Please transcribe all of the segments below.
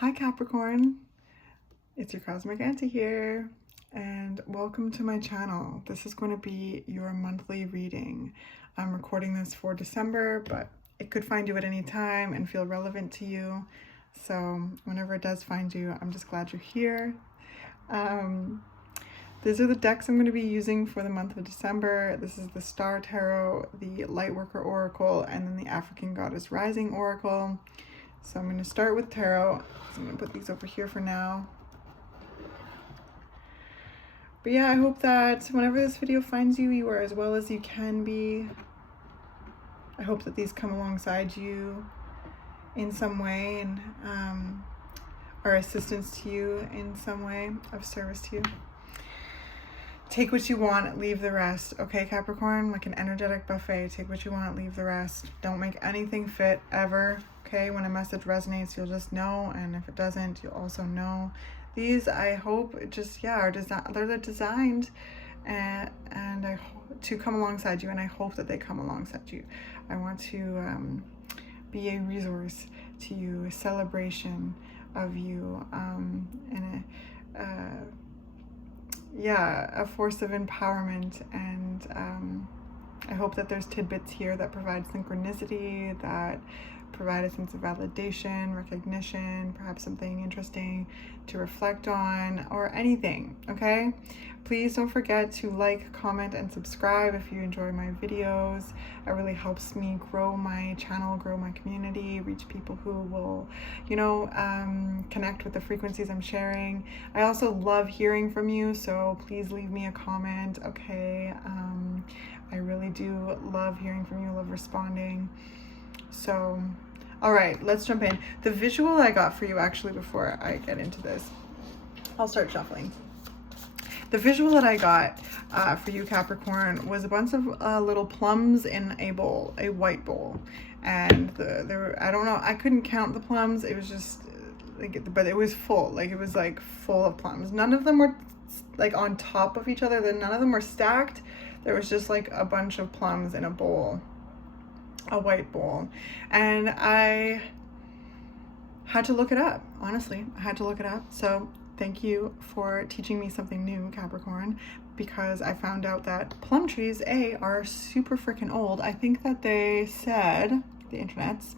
Hi Capricorn, it's your Cosmic Auntie here, and welcome to my channel. This is going to be your monthly reading. I'm recording this for December, but it could find you at any time and feel relevant to you. So whenever it does find you, I'm just glad you're here. These are the decks I'm going to be using for the month of December. This is the Star Tarot, the Lightworker Oracle, and then the African Goddess Rising Oracle. So I'm going to start with tarot. So I'm going to put these over here for now. But yeah, I hope that whenever this video finds you, you are as well as you can be. I hope that these come alongside you in some way and are assistance to you in some way, of service to you. Take what you want, leave the rest. Okay, Capricorn, like an energetic buffet. Take what you want, leave the rest. Don't make anything fit ever. Okay, when a message resonates, you'll just know, and if it doesn't, you'll also know. These, I hope, just are they're designed and to come alongside you, and I hope that they come alongside you. I want to be a resource to you, a celebration of you, and a force of empowerment. And I hope that there's tidbits here that provide synchronicity, that provide a sense of validation, recognition, perhaps something interesting to reflect on, or anything. Okay, please don't forget to like, comment, and subscribe if you enjoy my videos. It really helps me grow my channel, grow my community, reach people who will, connect with the frequencies I'm sharing. I also love hearing from you, so please leave me a comment. Okay, I really do love hearing from you, love responding. So, all right, let's jump in. The visual I got for you, actually, before I get into this, I'll start shuffling. The visual that I got for you, Capricorn, was a bunch of little plums in a bowl, a white bowl. And there were, I don't know, I couldn't count the plums. It was just, but it was full. Like, it was like full of plums. None of them were like on top of each other. None of them were stacked. There was just like a bunch of plums in a bowl, a white bowl. And I had to look it up. Honestly, I had to look it up. So thank you for teaching me something new, Capricorn, because I found out that plum trees, are super freaking old. I think that they said, the internets,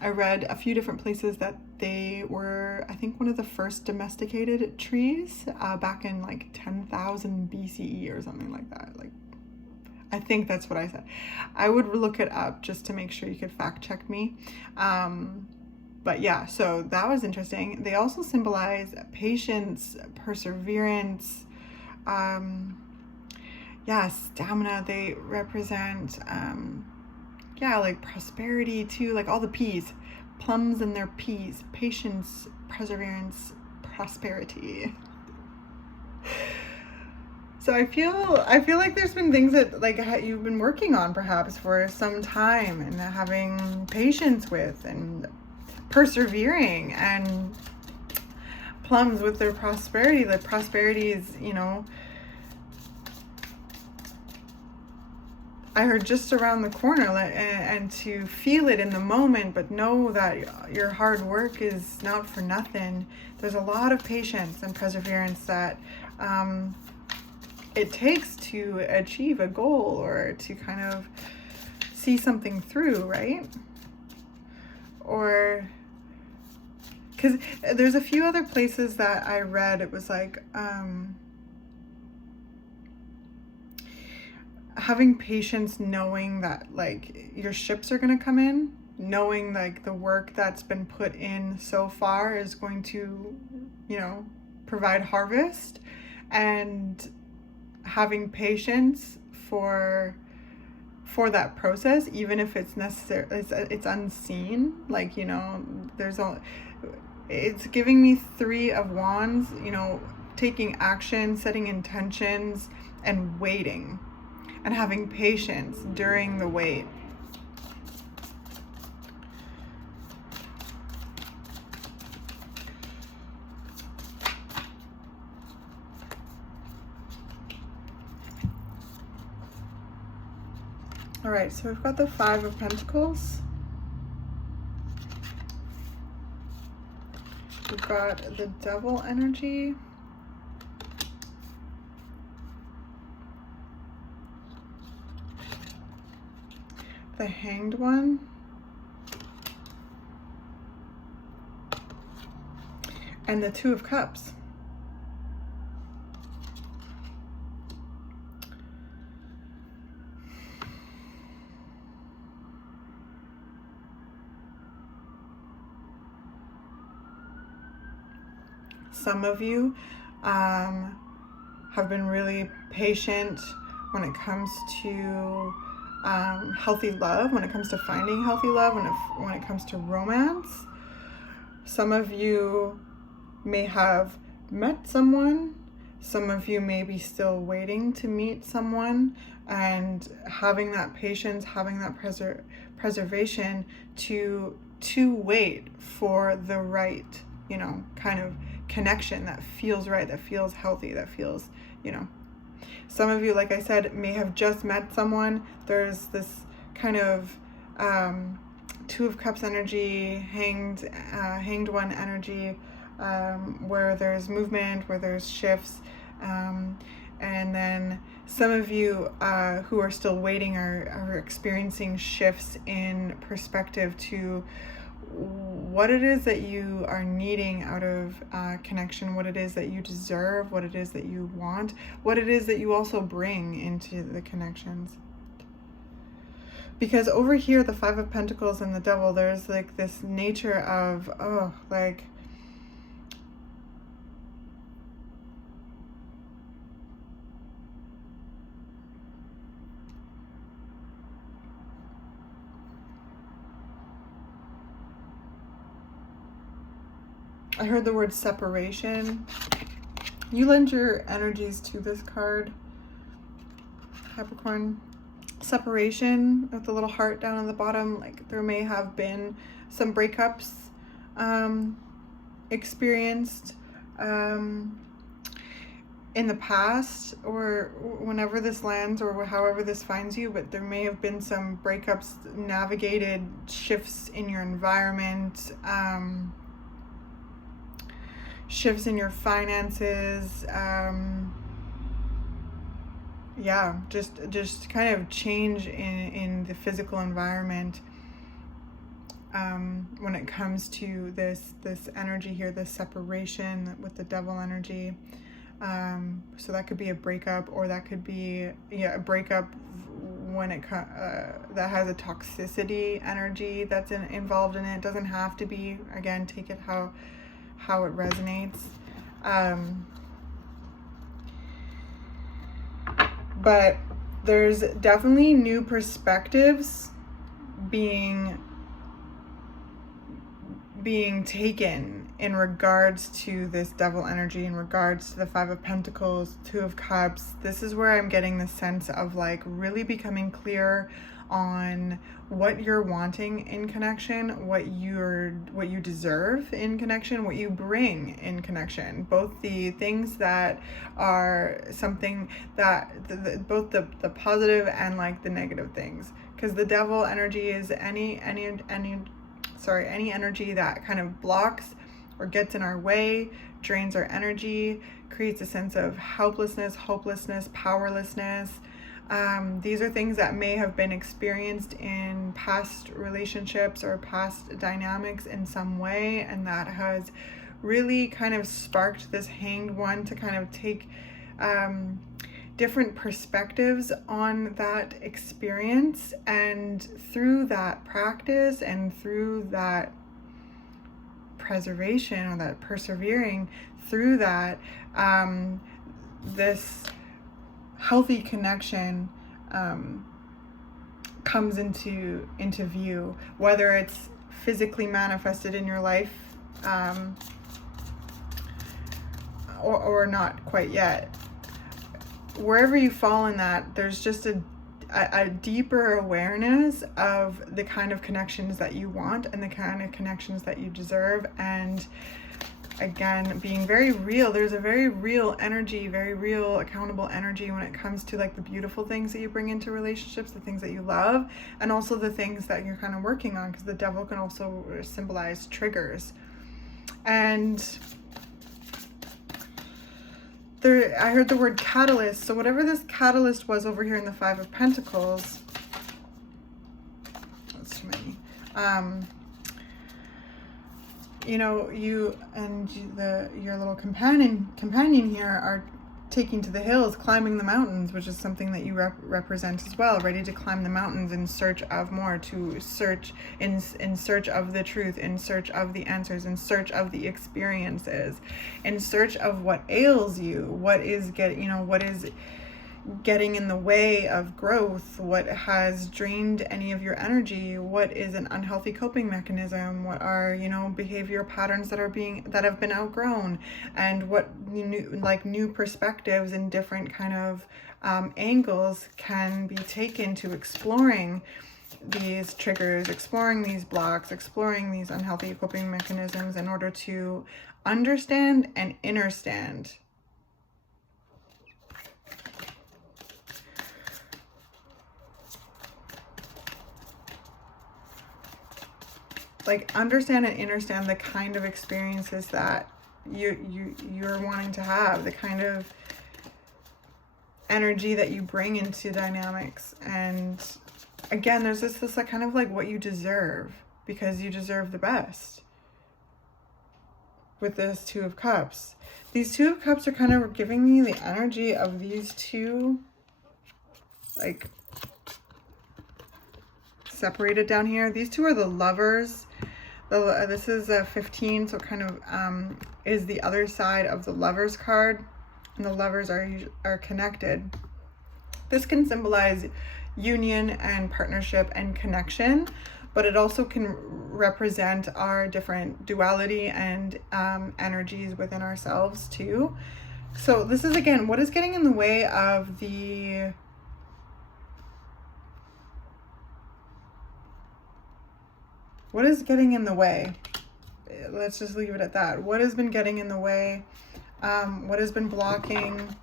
I read a few different places that they were, I think, one of the first domesticated trees back in like 10,000 BCE or something like that. Like, I think that's what I said. I would look it up just to make sure you could fact check me. But yeah, so that was interesting. They also symbolize patience, perseverance, stamina. They represent, like prosperity too, like all the P's, plums and their P's, patience, perseverance, prosperity. So I feel like there's been things that like you've been working on perhaps for some time, and having patience with, and persevering, and plums with their prosperity. The prosperity is, I heard just around the corner, and to feel it in the moment, but know that your hard work is not for nothing. There's a lot of patience and perseverance that it takes to achieve a goal, or to kind of see something through, right? Or because there's a few other places that I read, it was like having patience, knowing that like your ships are going to come in, knowing like the work that's been put in so far is going to, provide harvest, and having patience for that process, even if it's necessary, it's unseen. Like, it's giving me 3 of Wands, taking action, setting intentions, and waiting, and having patience during the wait. All right, so we've got the 5 of Pentacles, We've got the Devil energy. The Hanged One. And the Two of Cups. Some of you have been really patient when it comes to healthy love, when it comes to finding healthy love, when it comes to romance. Some of you may have met someone. Some of you may be still waiting to meet someone, and having that patience, having that preservation to wait for the right, you know, kind of connection that feels right, that feels healthy, that feels, you know. Some of you, like I said, may have just met someone. There's this kind of Two of Cups energy, hanged one energy, where there's movement, where there's shifts, and then some of you who are still waiting are experiencing shifts in perspective to what it is that you are needing out of connection, what it is that you deserve, what it is that you want, what it is that you also bring into the connections. Because over here, the Five of Pentacles and the Devil, there's like this nature of, like, I heard the word separation. You lend your energies to this card, Capricorn. Separation with the little heart down on the bottom. Like, there may have been some breakups experienced in the past, or whenever this lands, or however this finds you, but there may have been some breakups, navigated shifts in your environment, shifts in your finances, yeah, just kind of change in the physical environment when it comes to this energy here, this separation with the Devil energy. So that could be a breakup, or that could be a breakup when it that has a toxicity energy that's involved in it. It doesn't have to be. Again, take it how it resonates. But there's definitely new perspectives being taken in regards to this Devil energy, in regards to the Five of Pentacles, Two of Cups. This is where I'm getting the sense of like really becoming clear on what you're wanting in connection, what you deserve in connection, what you bring in connection, both the things that are something that both the positive and like the negative things, because the Devil energy is any energy that kind of blocks or gets in our way, drains our energy, creates a sense of helplessness, hopelessness, powerlessness. These are things that may have been experienced in past relationships or past dynamics in some way, and that has really kind of sparked this Hanged One to kind of take different perspectives on that experience, and through that practice and through that preservation, or that persevering through that, this healthy connection comes into view, whether it's physically manifested in your life or not quite yet. Wherever you fall in that, there's just a deeper awareness of the kind of connections that you want and the kind of connections that you deserve. And again, being very real, there's a very real energy, very real accountable energy when it comes to like the beautiful things that you bring into relationships, the things that you love, and also the things that you're kind of working on, because the Devil can also symbolize triggers. And there, I heard the word catalyst. So whatever this catalyst was over here in the Five of Pentacles, that's too many. You know, you and your little companion here are taking to the hills, climbing the mountains, which is something that you represent as well, ready to climb the mountains in search of more, to search in search of the truth, in search of the answers, in search of the experiences, in search of what ails you, what is getting in the way of growth, what has drained any of your energy, what is an unhealthy coping mechanism, what are, you know, behavior patterns that have been outgrown, and what new perspectives and different kind of angles can be taken to exploring these triggers, exploring these blocks, exploring these unhealthy coping mechanisms in order to understand and understand. Like, understand and understand the kind of experiences that you're wanting to have, the kind of energy that you bring into dynamics. And again, there's this like kind of like what you deserve, because you deserve the best. With this Two of Cups, these Two of Cups are kind of giving me the energy of these two, like, separated down here. These two are the lovers. This is a 15, so kind of is the other side of the lovers card, and the lovers are connected. This can symbolize union and partnership and connection, but it also can represent our different duality and energies within ourselves too. So this is, again, what is getting in the way of the what is getting in the way? Let's just leave it at that. What has been getting in the way? What has been blocking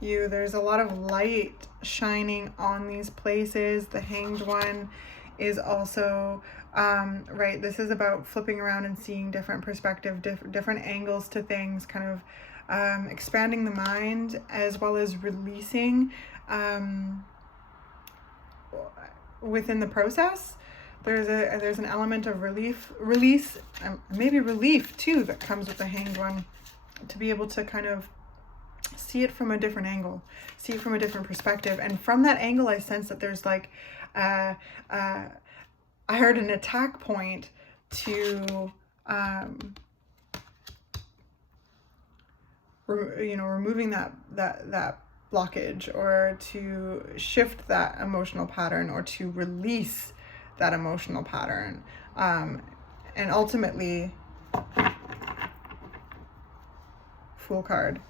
you? There's a lot of light shining on these places. The Hanged One is also, right, this is about flipping around and seeing different perspective, different angles to things, kind of expanding the mind, as well as releasing within the process. There's an element of release, maybe relief too, that comes with the Hanged One, to be able to kind of see it from a different angle, see it from a different perspective. And from that angle, I sense that there's like, I heard an attack point to, removing that blockage, or to shift that emotional pattern, or to release that emotional pattern, and ultimately, Fool card,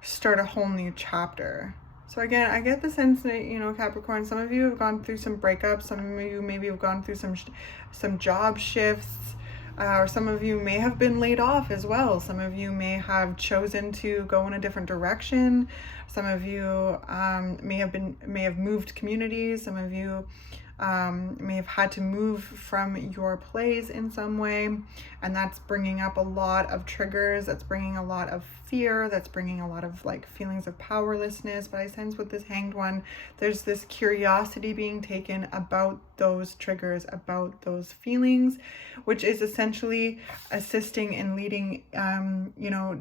start a whole new chapter. So again, I get the sense that, you know, Capricorn, some of you have gone through some breakups, some of you maybe have gone through some job shifts, or some of you may have been laid off as well. Some of you may have chosen to go in a different direction. Some of you may have moved communities. Some of you may have had to move from your place in some way, and that's bringing up a lot of triggers. That's bringing a lot of fear. That's bringing a lot of like feelings of powerlessness. But I sense with this Hanged One, there's this curiosity being taken about those triggers, about those feelings, which is essentially assisting in leading, you know,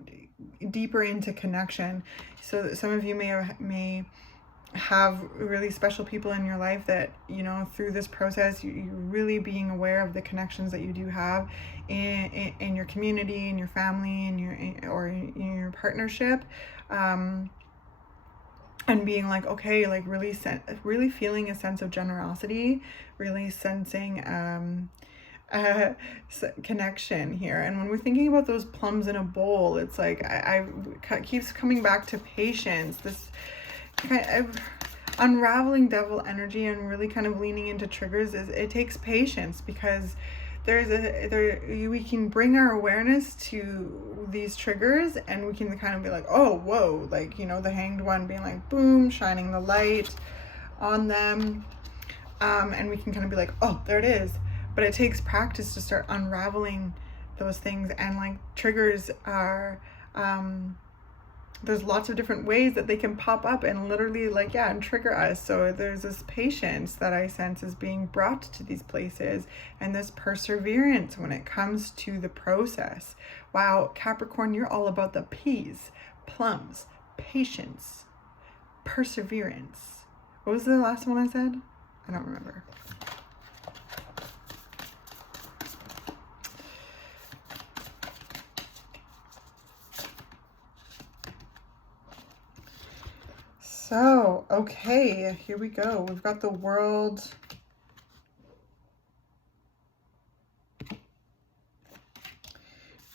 deeper into connection. So some of you may have really special people in your life that, you know, through this process, you're really being aware of the connections that you do have in your community, in your family, in your partnership, and being like, okay, like really feeling a sense of generosity, really sensing connection here. And when we're thinking about those plums in a bowl, it's like I keeps coming back to patience, this kind of unraveling devil energy, and really kind of leaning into triggers. It takes patience, because we can bring our awareness to these triggers, and we can kind of be like, oh, whoa, like, you know, the Hanged One being like, boom, shining the light on them, and we can kind of be like, oh, there it is. But it takes practice to start unraveling those things. And like triggers are, there's lots of different ways that they can pop up and literally like, yeah, and trigger us. So there's this patience that I sense is being brought to these places, and this perseverance when it comes to the process. Wow, Capricorn, you're all about the P's, plums, patience, perseverance. What was the last one I said? I don't remember. So, okay, here we go. We've got the World. We've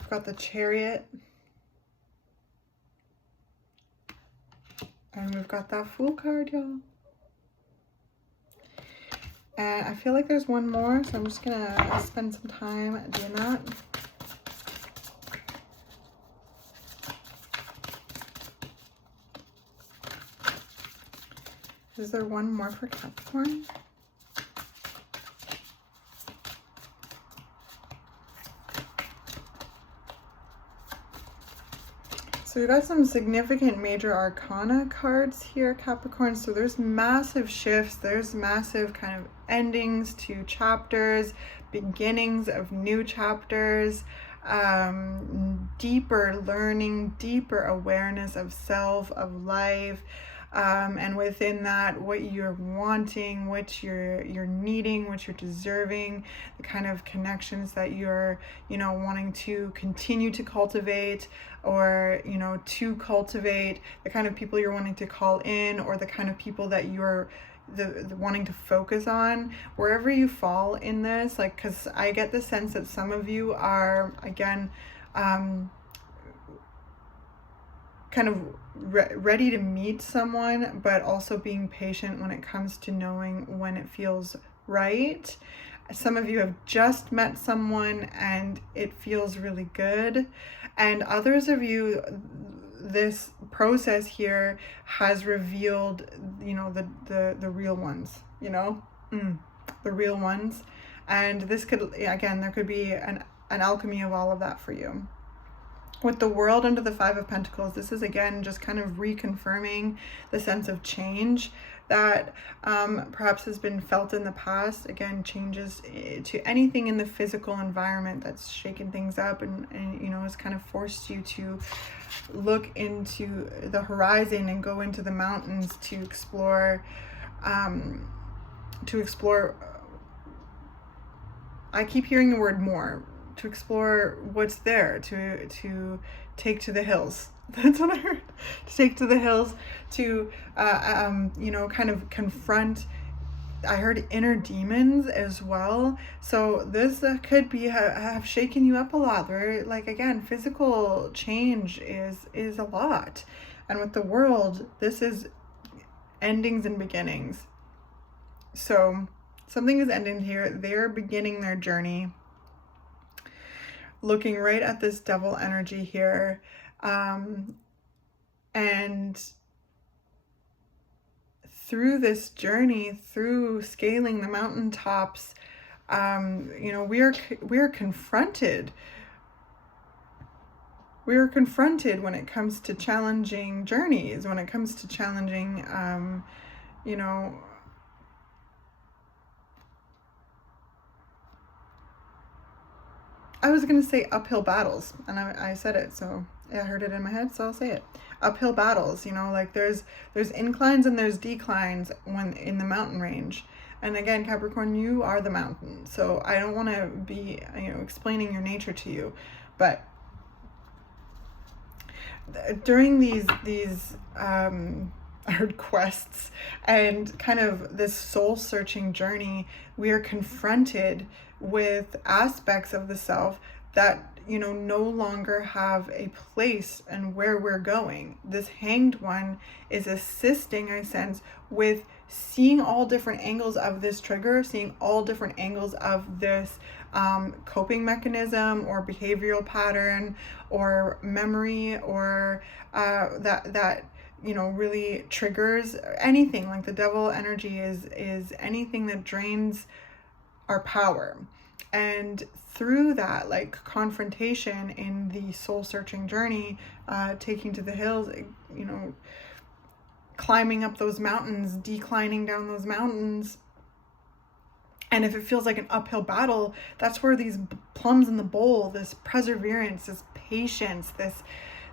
got the Chariot. And we've got that Fool card, y'all. And I feel like there's one more, so I'm just gonna spend some time doing that. Is there one more for Capricorn? So we've got some significant major arcana cards here, Capricorn. So there's massive shifts. There's massive kind of endings to chapters, beginnings of new chapters, deeper learning, deeper awareness of self, of life. And within that, what you're wanting, what you're needing, what you're deserving, the kind of connections that you're, wanting to continue to cultivate, or, to cultivate, the kind of people you're wanting to call in, or the kind of people that you're the wanting to focus on, wherever you fall in this, like, because I get the sense that some of you are, again, kind of ready to meet someone, but also being patient when it comes to knowing when it feels right. Some of you have just met someone and it feels really good, and others of you, this process here has revealed, the real ones, the real ones. And this could, again, there could be an alchemy of all of that for you. With the World under the Five of Pentacles, this is again just kind of reconfirming the sense of change that perhaps has been felt in the past. Again, changes to anything in the physical environment that's shaken things up and has kind of forced you to look into the horizon and go into the mountains to explore. I keep hearing the word more. To explore what's there, to take to the hills. That's what I heard. To take to the hills, to kind of confront. I heard inner demons as well. So this could be have shaken you up a lot. Where, like, again, physical change is a lot, and with the World, this is endings and beginnings. So something is ending here. They're beginning their journey. Looking right at this Devil energy here, and through this journey, through scaling the mountaintops, we are confronted. We are confronted when it comes to challenging journeys, when it comes to challenging, I was going to say uphill battles, and I said it, so I heard it in my head, so I'll say it. Uphill battles, like there's inclines and there's declines when in the mountain range. And again, Capricorn, you are the mountain. So I don't want to be, explaining your nature to you, but during these I heard quests and kind of this soul searching journey, we are confronted with aspects of the self that no longer have a place and where we're going. This Hanged One is assisting, I sense, with seeing all different angles of this trigger, seeing all different angles of this coping mechanism or behavioral pattern or memory, or that really triggers anything. Like the Devil energy is anything that drains our power. And through that, like, confrontation in the soul searching journey, taking to the hills, you know, climbing up those mountains, declining down those mountains. And if it feels like an uphill battle, that's where these plums in the bowl, this perseverance, this patience,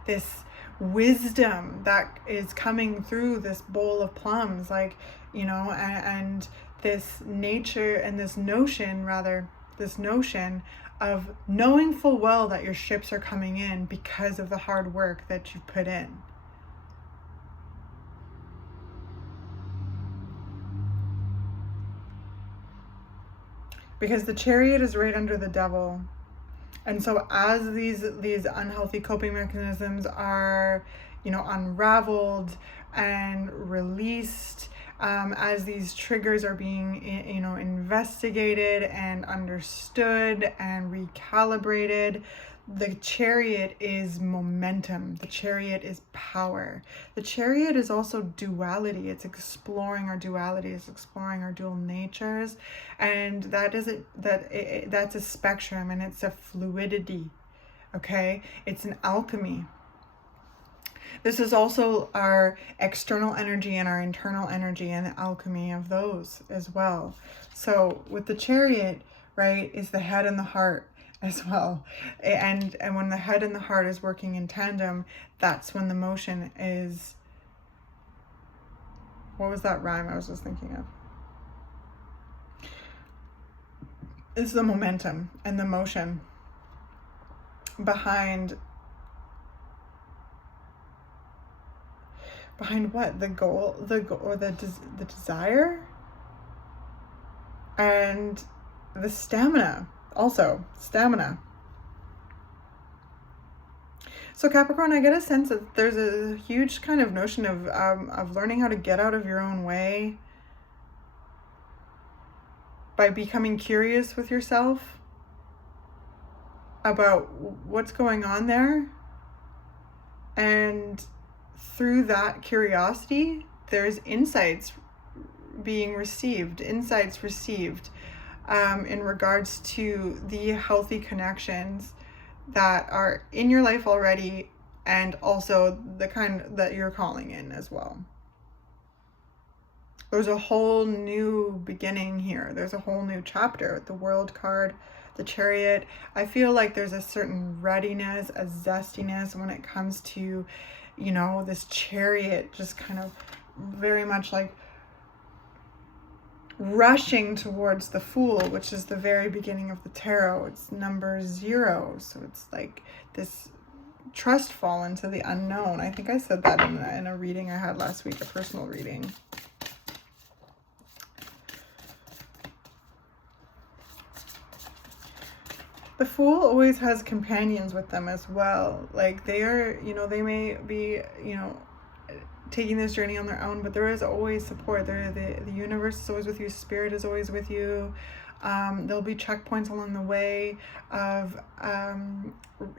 this wisdom that is coming through this bowl of plums, like, you know, and this nature and this notion of knowing full well that your ships are coming in because of the hard work that you've put in. Because the Chariot is right under the Devil. And so as these unhealthy coping mechanisms are, you know, unraveled and released, as these triggers are being, you know, investigated and understood and recalibrated, the Chariot is momentum. The Chariot is power. The Chariot is also duality. It's exploring our duality. It's exploring our dual natures, and that's a spectrum, and it's a fluidity. Okay, it's an alchemy. This is also our external energy and our internal energy, and the alchemy of those as well. So with the Chariot, right, is the head and the heart as well. And when the head and the heart is working in tandem, that's when the motion is, what was that rhyme I was just thinking of? It's the momentum and the motion behind what? The goal, or the desire, and the stamina. Also, stamina. So Capricorn, I get a sense that there's a huge kind of notion of learning how to get out of your own way by becoming curious with yourself about what's going on there. And through that curiosity, there's insights received in regards to the healthy connections that are in your life already, and also the kind that you're calling in as well. There's a whole new beginning here. There's a whole new chapter with the World card, the Chariot. I feel like there's a certain readiness, a zestiness when it comes to, you know, this Chariot just kind of very much like rushing towards the Fool, which is the very beginning of the tarot. It's number 0, so it's like this trust fall into the unknown. I think I said that in a reading I had last week, a personal reading. The Fool always has companions with them as well. Like, they are, you know, they may be, you know, taking this journey on their own, but there is always support. The universe is always with you. Spirit is always with you. There'll be checkpoints along the way of,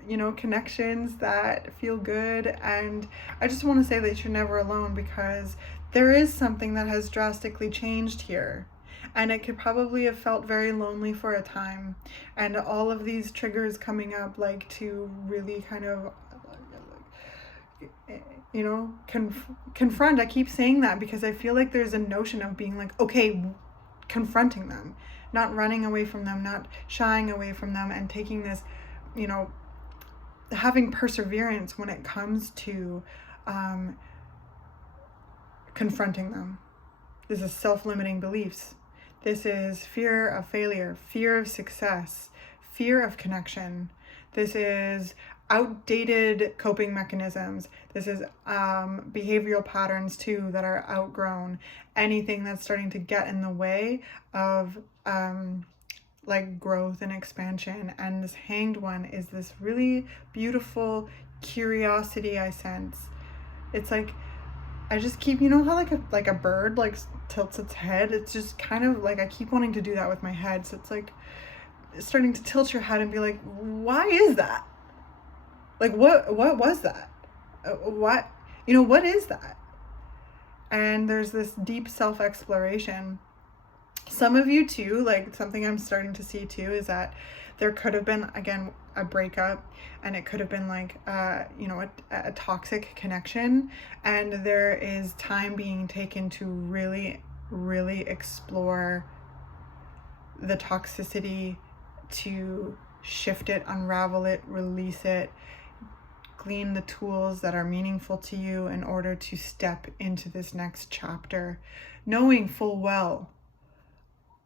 you know, connections that feel good. And I just want to say that you're never alone, because there is something that has drastically changed here. And it could probably have felt very lonely for a time. And all of these triggers coming up, like, to really kind of, you know, confront. I keep saying that because I feel like there's a notion of being like, okay, confronting them, not running away from them, not shying away from them, and taking this, you know, having perseverance when it comes to confronting them. This is self-limiting beliefs. This is fear of failure, fear of success, fear of connection. This is outdated coping mechanisms. This is behavioral patterns too that are outgrown. Anything that's starting to get in the way of like growth and expansion. And this Hanged One is this really beautiful curiosity I sense. It's like, I just keep, you know how like a bird like tilts its head? It's just kind of like, I keep wanting to do that with my head. So it's like starting to tilt your head and be like, why is that? Like, what was that? What, you know, what is that? And there's this deep self-exploration Some of you too, like something I'm starting to see too, is that there could have been, again, a breakup, and it could have been like, you know, a toxic connection. And there is time being taken to really, really explore the toxicity, to shift it, unravel it, release it, glean the tools that are meaningful to you in order to step into this next chapter, knowing full well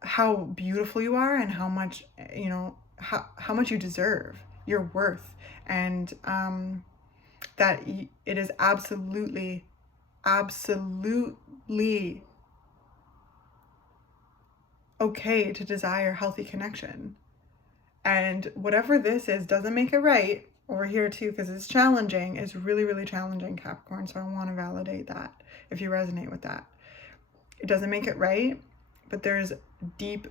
how beautiful you are and how much, you know, how much you deserve, your worth, and that it is absolutely okay to desire healthy connection. And whatever this is doesn't make it right over here too, because it's challenging. It's really, really challenging, Capricorn. So I want to validate that if you resonate with that. It doesn't make it right, but there's deep,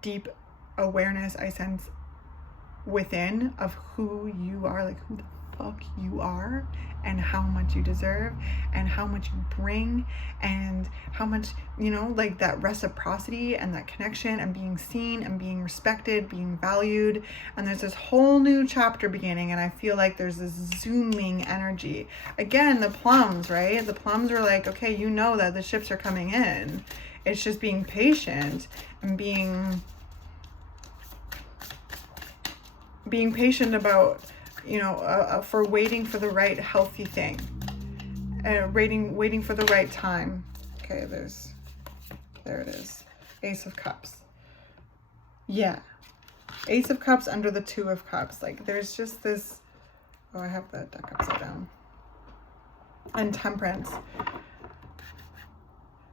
deep awareness I sense within of who you are, like who the fuck you are, and how much you deserve, and how much you bring, and how much, you know, like that reciprocity and that connection and being seen and being respected, being valued. And there's this whole new chapter beginning, and I feel like there's this zooming energy. Again, the plums, right? The plums are like, okay, you know that the ships are coming in. It's just being patient and being patient about, you know, for waiting for the right healthy thing, waiting for the right time. Okay, there it is. Ace of Cups. Yeah, Ace of Cups under the Two of Cups. Like there's just this, oh, I have the deck upside down. And Temperance.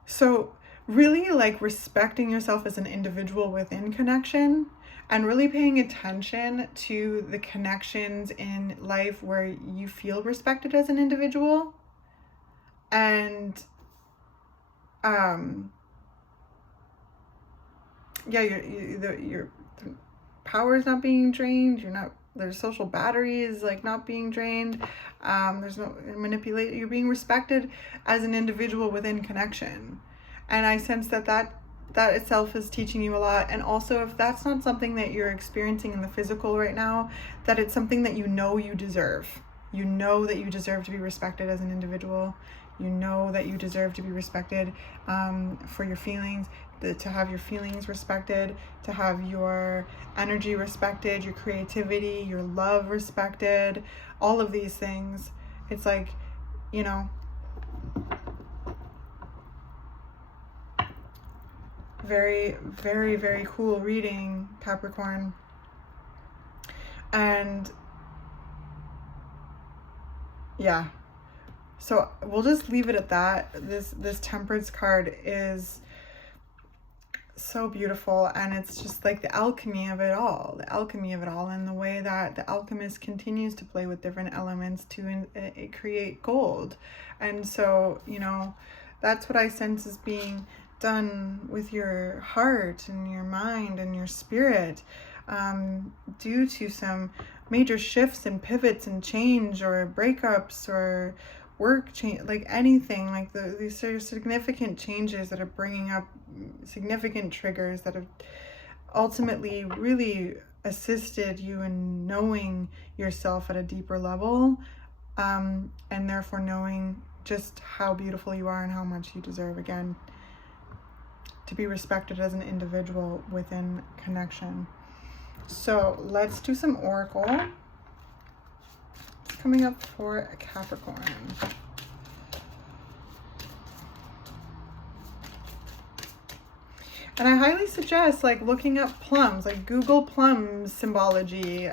So really like respecting yourself as an individual within connection, and really paying attention to the connections in life where you feel respected as an individual. And yeah, your power is not being drained. There's social batteries like not being drained. There's no manipulate. You're being respected as an individual within connection. And I sense that itself is teaching you a lot. And also, if that's not something that you're experiencing in the physical right now, that it's something that you know you deserve. You know that you deserve to be respected as an individual. You know that you deserve to be respected for your feelings, to have your feelings respected, to have your energy respected, your creativity, your love respected, all of these things. It's like, you know, very, very, very cool reading, Capricorn. And yeah, so we'll just leave it at that. This Temperance card is so beautiful, and it's just like the alchemy of it all, and the way that the alchemist continues to play with different elements to create gold. And so, you know, that's what I sense is being done with your heart and your mind and your spirit, due to some major shifts and pivots and change or breakups or work change, like anything, like these are significant changes that are bringing up significant triggers that have ultimately really assisted you in knowing yourself at a deeper level, and therefore knowing just how beautiful you are and how much you deserve, again, to be respected as an individual within connection. So let's do some oracle. It's coming up for Capricorn. And I highly suggest like looking up plums, like Google plums symbology,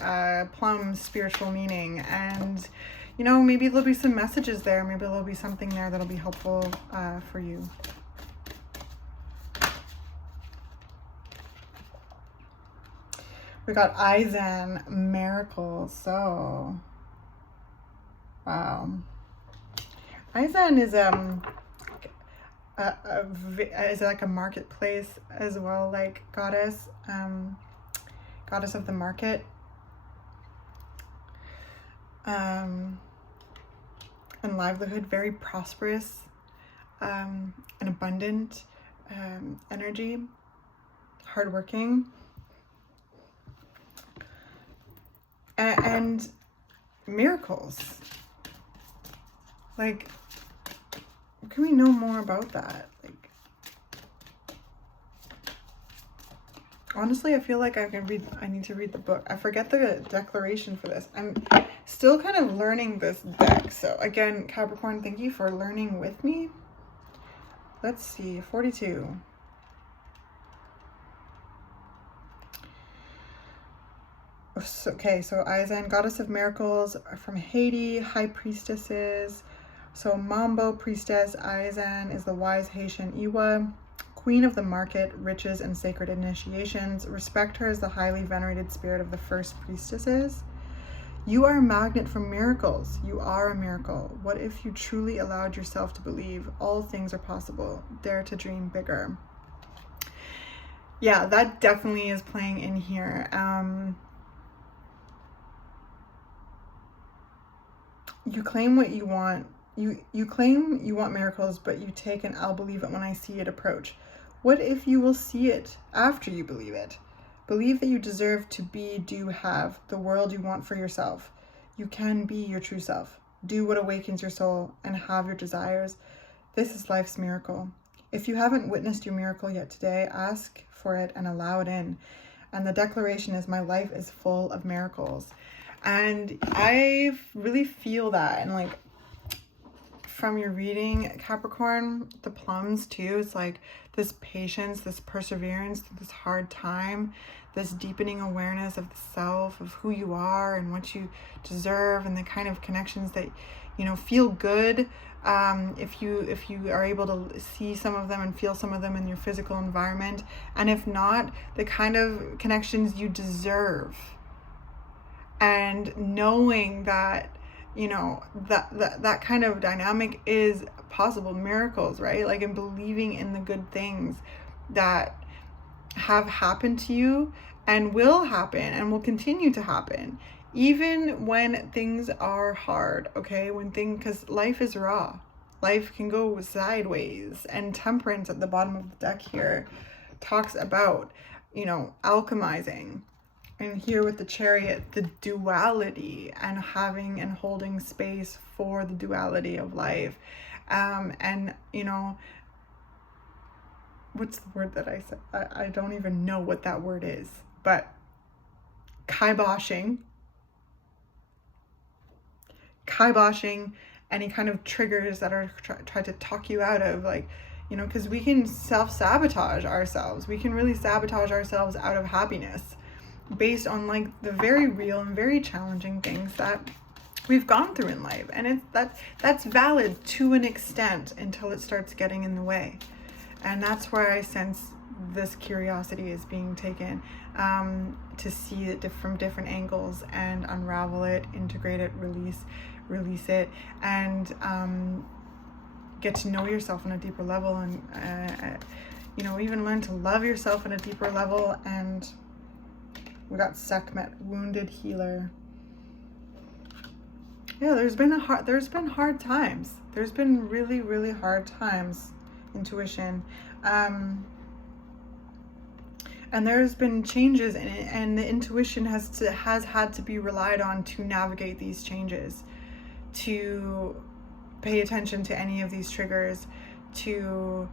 plums spiritual meaning, and you know, maybe there'll be some messages there. Maybe there'll be something there that'll be helpful for you. We got Eisen, Miracle. So, wow. Eisen is is like a marketplace as well, like goddess, goddess of the market, and livelihood, very prosperous, and abundant energy. hardworking, and miracles. Like, can we know more about that? Like, honestly, I feel like I need to read the book. I forget the declaration for this. I'm still kind of learning this deck. So again, Capricorn, thank you for learning with me. Let's see, 42. Okay, so Aizen, goddess of miracles from Haiti, high priestesses. So Mambo, priestess. Aizen is the wise Haitian Iwa, queen of the market, riches, and sacred initiations. Respect her as the highly venerated spirit of the first priestesses. You are a magnet for miracles. You are a miracle. What if you truly allowed yourself to believe all things are possible? Dare to dream bigger. Yeah, that definitely is playing in here. You claim what you want. You claim you want miracles, but you take an "I'll believe it when I see it" approach. What if you will see it after you believe it? Believe that you deserve to be, do, have the world you want for yourself. You can be your true self. Do what awakens your soul and have your desires. This is life's miracle. If you haven't witnessed your miracle yet today, ask for it and allow it in. And the declaration is, my life is full of miracles. And I really feel that. And like, from your reading, Capricorn, the plums too, it's like this patience, this perseverance, this hard time, this deepening awareness of the self, of who you are and what you deserve, and the kind of connections that, you know, feel good. If you are able to see some of them and feel some of them in your physical environment, and if not, the kind of connections you deserve. And knowing that, you know, that kind of dynamic is possible. Miracles, right? Like, in believing in the good things that have happened to you and will happen and will continue to happen, even when things are hard. Okay, because life is raw. Life can go sideways. And Temperance at the bottom of the deck here talks about, you know, alchemizing. And here with the Chariot, the duality, and having and holding space for the duality of life. And, you know, what's the word that I said? I don't even know what that word is. But kiboshing any kind of triggers that are try to talk you out of, like, you know, because we can self-sabotage ourselves. We can really sabotage ourselves out of happiness, based on like the very real and very challenging things that we've gone through in life. And that's valid to an extent until it starts getting in the way. And that's where I sense this curiosity is being taken, to see it from different angles and unravel it, integrate it, release it, and get to know yourself on a deeper level, and you know, even learn to love yourself on a deeper level. And we got Sekhmet, wounded healer. Yeah, there's been hard times. There's been really, really hard times. Intuition. And there's been changes in it, and the intuition has had to be relied on to navigate these changes, to pay attention to any of these triggers, to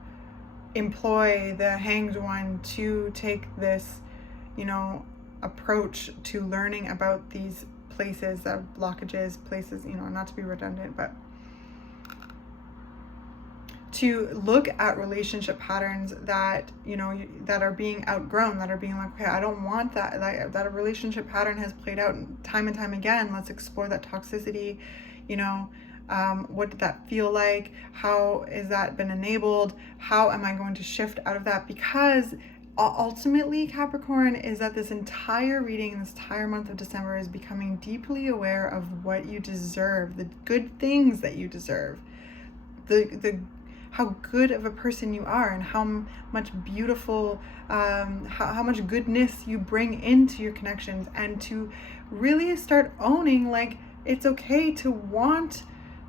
employ the Hanged One, to take this, you know, approach to learning about these places, blockages, places, you know, not to be redundant, but to look at relationship patterns that, you know, that are being outgrown, that are being like, okay, I don't want that, that a relationship pattern has played out time and time again. Let's explore that toxicity, you know, what did that feel like? How has that been enabled? How am I going to shift out of that? Because ultimately, Capricorn, is that this entire reading, this entire month of December, is becoming deeply aware of what you deserve, the good things that you deserve, the how good of a person you are, and how much beautiful, how much goodness you bring into your connections, and to really start owning, like, it's okay to want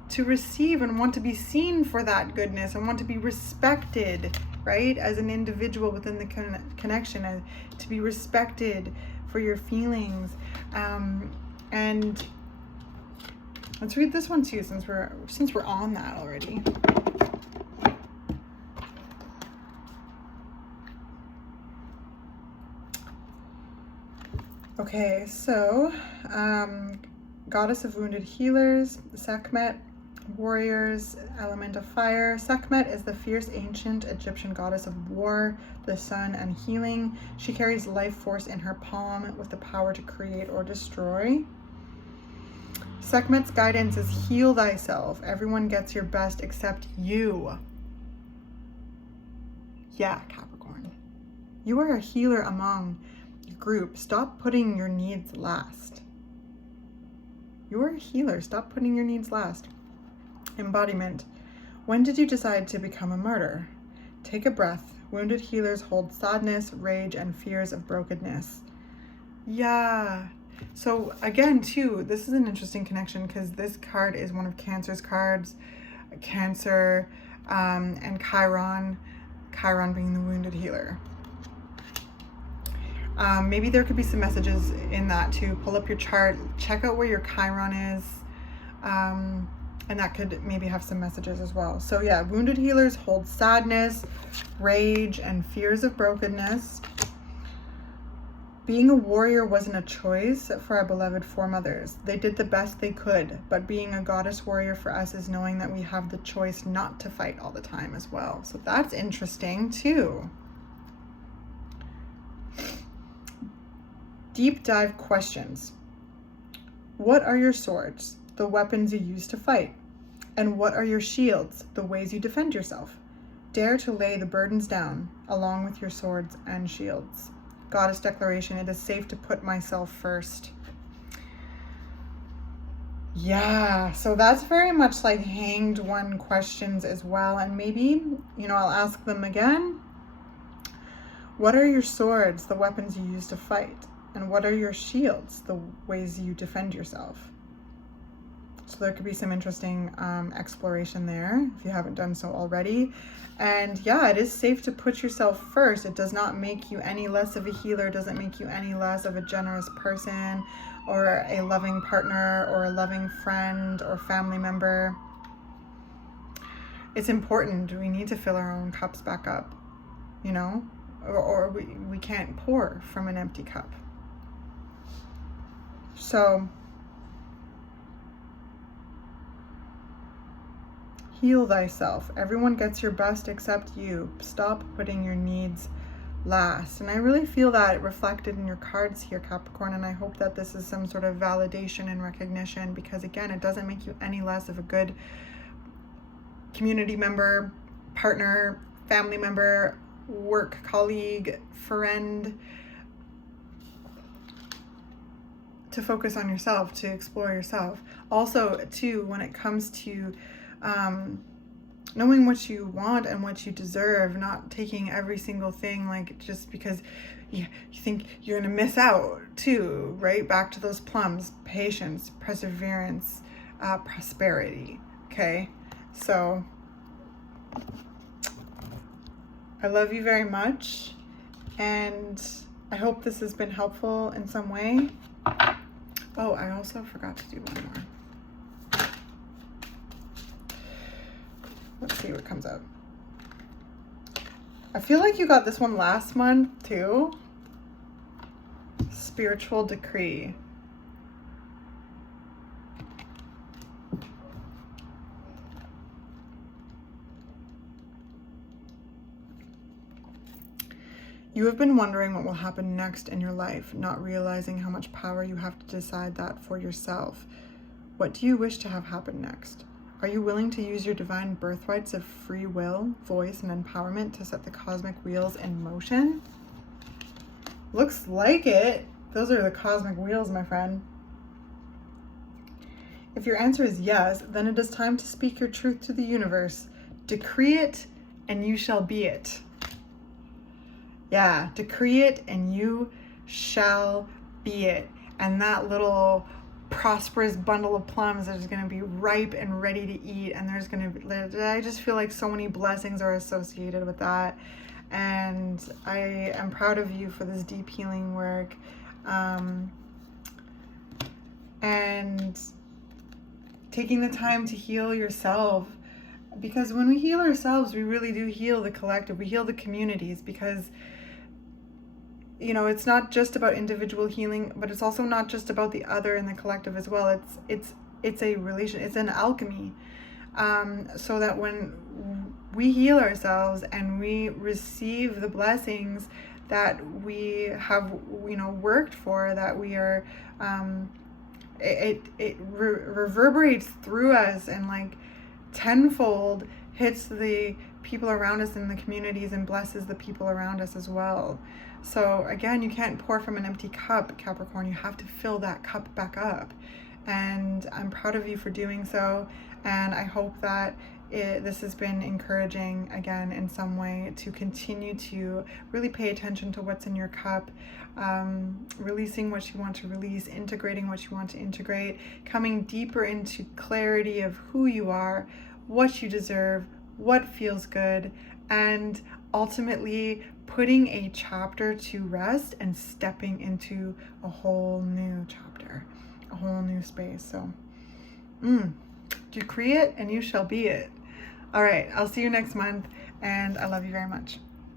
to receive and want to be seen for that goodness and want to be respected right? As an individual within the connection, to be respected for your feelings. And let's read this one too, since we're on that already. Okay, so Goddess of Wounded Healers, Sekhmet, Warriors, Element of Fire. Sekhmet is the fierce ancient Egyptian goddess of war, the sun, and healing. She carries life force in her palm with the power to create or destroy. Sekhmet's guidance is heal thyself. Everyone gets your best except you. Yeah, Capricorn. You are a healer among your group. Stop putting your needs last. You are a healer. Stop putting your needs last. Embodiment. When did you decide to become a martyr? Take a breath. Wounded healers hold sadness, rage, and fears of brokenness. Yeah. So again, too, this is an interesting connection because this card is one of Cancer's cards. Cancer and Chiron. Chiron being the wounded healer. Maybe there could be some messages in that too. Pull up your chart. Check out where your Chiron is. And that could maybe have some messages as well. So yeah, wounded healers hold sadness, rage, and fears of brokenness. Being a warrior wasn't a choice for our beloved foremothers. They did the best they could, but being a goddess warrior for us is knowing that we have the choice not to fight all the time as well. So that's interesting too. Deep dive questions. What are your swords? The weapons you use to fight? And what are your shields, the ways you defend yourself? Dare to lay the burdens down, along with your swords and shields. Goddess declaration, it is safe to put myself first. Yeah, so that's very much like hanged one questions as well. And maybe, I'll ask them again. What are your swords, the weapons you use to fight? And what are your shields, the ways you defend yourself? So there could be some interesting exploration there if you haven't done so already. And yeah, it is safe to put yourself first. It does not make you any less of a healer. It doesn't make you any less of a generous person or a loving partner or a loving friend or family member. It's important. We need to fill our own cups back up, or we can't pour from an empty cup. So heal thyself. Everyone gets your best except you. Stop putting your needs last. And I really feel that reflected in your cards here, Capricorn, and I hope that this is some sort of validation and recognition, because again, it doesn't make you any less of a good community member, partner, family member, work colleague, friend. To focus on yourself, to explore yourself. Also, too, when it comes to knowing what you want and what you deserve, not taking every single thing like just because you think you're gonna miss out too, right? Back to those plums, patience, perseverance, prosperity, okay? So I love you very much, and I hope this has been helpful in some way. Oh, I also forgot to do one more. Let's see what comes out. I feel like you got this one last month too. Spiritual decree. You have been wondering what will happen next in your life, not realizing how much power you have to decide that for yourself. What do you wish to have happen next? Are you willing to use your divine birthrights of free will, voice, and empowerment to set the cosmic wheels in motion? Looks like it. Those are the cosmic wheels, my friend. If your answer is yes, then it is time to speak your truth to the universe. Decree it, and you shall be it. Yeah, decree it and you shall be it. And that little prosperous bundle of plums that is going to be ripe and ready to eat, and there's going to be, I just feel like so many blessings are associated with that. And I am proud of you for this deep healing work, and taking the time to heal yourself, because when we heal ourselves, we really do heal the collective, we heal the communities, because you know, it's not just about individual healing, but it's also not just about the other and the collective as well. It's a relation, it's an alchemy, so that when we heal ourselves and we receive the blessings that we have, you know, worked for, that we are, it reverberates through us and like tenfold hits the people around us in the communities and blesses the people around us as well. So again, you can't pour from an empty cup, Capricorn. You have to fill that cup back up. And I'm proud of you for doing so. And I hope that this has been encouraging, again, in some way, to continue to really pay attention to what's in your cup, releasing what you want to release, integrating what you want to integrate, coming deeper into clarity of who you are, what you deserve, what feels good, and ultimately putting a chapter to rest and stepping into a whole new chapter, a whole new space. So decree it and you shall be it. All right, I'll see you next month, and I love you very much.